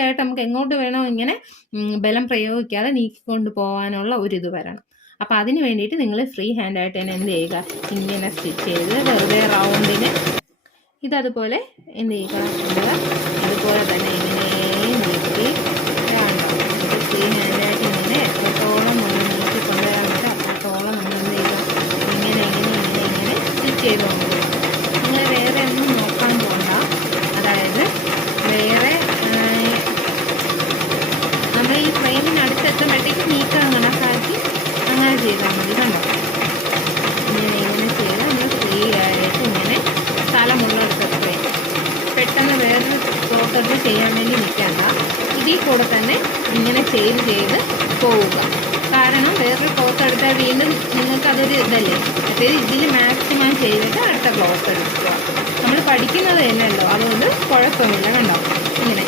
ആയിട്ട് നമുക്ക് എങ്ങോട്ട് വേണോ ഇങ്ങനെ ബലം പ്രയോഗിക്കാതെ നീക്കിക്കൊണ്ട് പോകാനുള്ള ഒരു ഇത് വരണം. അപ്പോൾ അതിന് വേണ്ടിയിട്ട് നിങ്ങൾ ഫ്രീ ഹാൻഡായിട്ട് തന്നെ എന്ത് ചെയ്യുക, ഇങ്ങനെ സ്റ്റിച്ച് ചെയ്ത് വെറുതെ റൗണ്ടിന് ഇതതുപോലെ എന്ത് ചെയ്യുക, അതുപോലെ തന്നെ ഇങ്ങനെ നീക്കി ഫ്രീ ഹാൻഡായിട്ട് ഇങ്ങനെ എത്രത്തോളം നമ്മൾ നീക്കി കൊണ്ടുവരാൻ പറ്റും അത്രത്തോളം നമ്മൾ എന്ത് ചെയ്യുക, ഇങ്ങനെ സ്റ്റിച്ച് ചെയ്ത് കൊണ്ടുവരും. നിങ്ങൾ വേറെ ഒന്നും നോക്കാൻ പോകണ്ട. അതായത് വേറെ നമ്മൾ ഈ ഫ്രെയിമിനടുത്തെത്തുമ്പോഴത്തേക്ക് നീക്കാൻ കണക്കാക്കി അങ്ങനെ ചെയ്താൽ മതി. കണ്ടോ, ഇങ്ങനെ ചെയ്ത് നമ്മൾ ഫ്രീ ആയിട്ട് ഇങ്ങനെ സ്ഥലമുള്ളിടത്ത് ഫ്രെയിം പെട്ടെന്ന് വേറൊരു ക്ലോത്ത് ചെയ്യാൻ വേണ്ടി നിൽക്കേണ്ട. ഇതിൽ കൂടെ തന്നെ ഇങ്ങനെ ചെയ്ത് പോവുക. കാരണം വേറൊരു ക്ലോത്ത് എടുത്താൽ വീണ്ടും നിങ്ങൾക്ക് അതൊരു ഇതല്ലേ. അതായത് ഇതിൽ മാക്സിമം ചെയ്തിട്ട് അടുത്ത ക്ലോത്ത് എടുക്കുക. നമ്മൾ പഠിക്കുന്നത് തന്നെയല്ലോ, അതുകൊണ്ട് കുഴപ്പമില്ല. കണ്ടോ,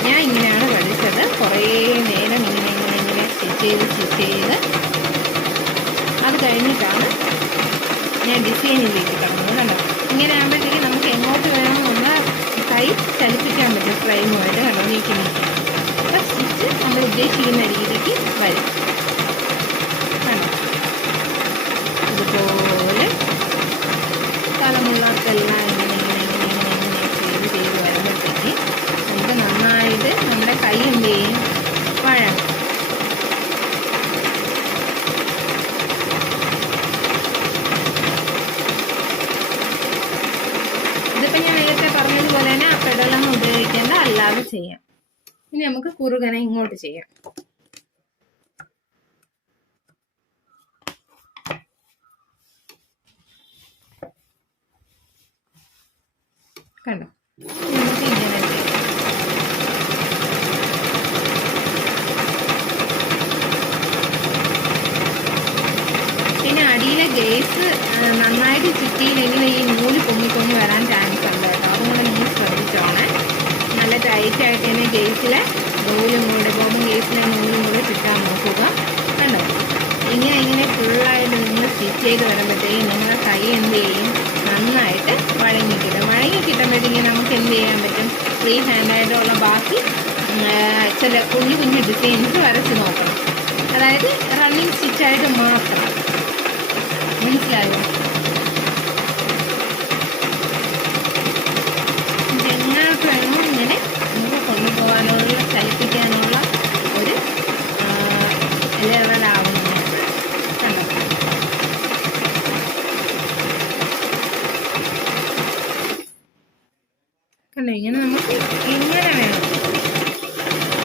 ഞാൻ ഇങ്ങനെയാണ് പഠിച്ചത്. കുറേ നേരം ഇങ്ങനെ സ്റ്റിച്ച് ചെയ്ത് അത് കഴിഞ്ഞിട്ടാണ് ഞാൻ ഡിസൈനിലേക്ക് കടന്നത്. കണ്ടോ, ഇങ്ങനെ ആകുമ്പോഴത്തേക്ക് നമുക്ക് എങ്ങോട്ട് വേണം നമ്മൾ കൈ ചലിപ്പിക്കാൻ പറ്റും ഫ്രെയിമുമായിട്ട്. കണ്ടോ, നീക്കി അപ്പോൾ സ്റ്റിച്ച് നമ്മൾ ഉദ്ദേശിക്കുന്ന രീതിക്ക് വരും. കണ്ടോ, ഇതുപോലെ സ്ഥലമുള്ളവർക്കെല്ലാം ഇങ്ങനെ ചെയ്ത് വരുമ്പോഴത്തേക്ക് നമുക്ക് നന്നായിട്ട് നമ്മുടെ കൈ എന്ത് ചെയ്യും, വഴങ്ങും. ഇതിപ്പോൾ ഞാൻ നേരത്തെ പറഞ്ഞതുപോലെ തന്നെ ആ പെടലൊന്നും ഉപയോഗിക്കേണ്ട, അല്ലാതെ ചെയ്യാം. ഇനി നമുക്ക് കുറുകനെ ഇങ്ങോട്ട് ചെയ്യാം. കണ്ടോ, നമുക്ക് ഇങ്ങനെ ചെയ്യാം. പിന്നെ അടിയിലെ ഗേസ് നന്നായിട്ട് ചുറ്റിയില്ലെങ്കിൽ ഈ നൂല് പൊങ്ങി വരാൻ ചാൻസ് ഉണ്ട് കേട്ടോ. അതുകൊണ്ട് നിങ്ങൾ ശ്രദ്ധിച്ചോണേ. നല്ല ടൈറ്റായിട്ട് തന്നെ ഗേസിലെ നൂലും കൂടെ ഗേസിലെ നൂലും കൂടെ ചുറ്റാൻ നോക്കുക. കണ്ടോ, ഇങ്ങനെ ഫുള്ളായിട്ട് നിങ്ങൾ സ്റ്റിച്ച് ചെയ്ത് വരുമ്പോഴത്തേക്കും നിങ്ങളുടെ കൈ എന്ത് ചെയ്യും, നന്നായിട്ട് വഴങ്ങി കിട്ടുമ്പോഴത്തേക്കും നമുക്ക് എന്ത് ചെയ്യാൻ പറ്റും, ഫ്രീ ഹാൻഡായിട്ടുള്ള ബാക്കി ചില കുഞ്ഞു ഡിസൈൻസ് വരച്ച് നോക്കണം. അതായത് റണ്ണിങ് സ്റ്റിച്ചായിട്ട് മാത്രം. മനസ്സിലായോ? എങ്ങോട്ട് വേണോ ഇങ്ങനെ നമുക്ക് കൊണ്ടുപോകാനുള്ള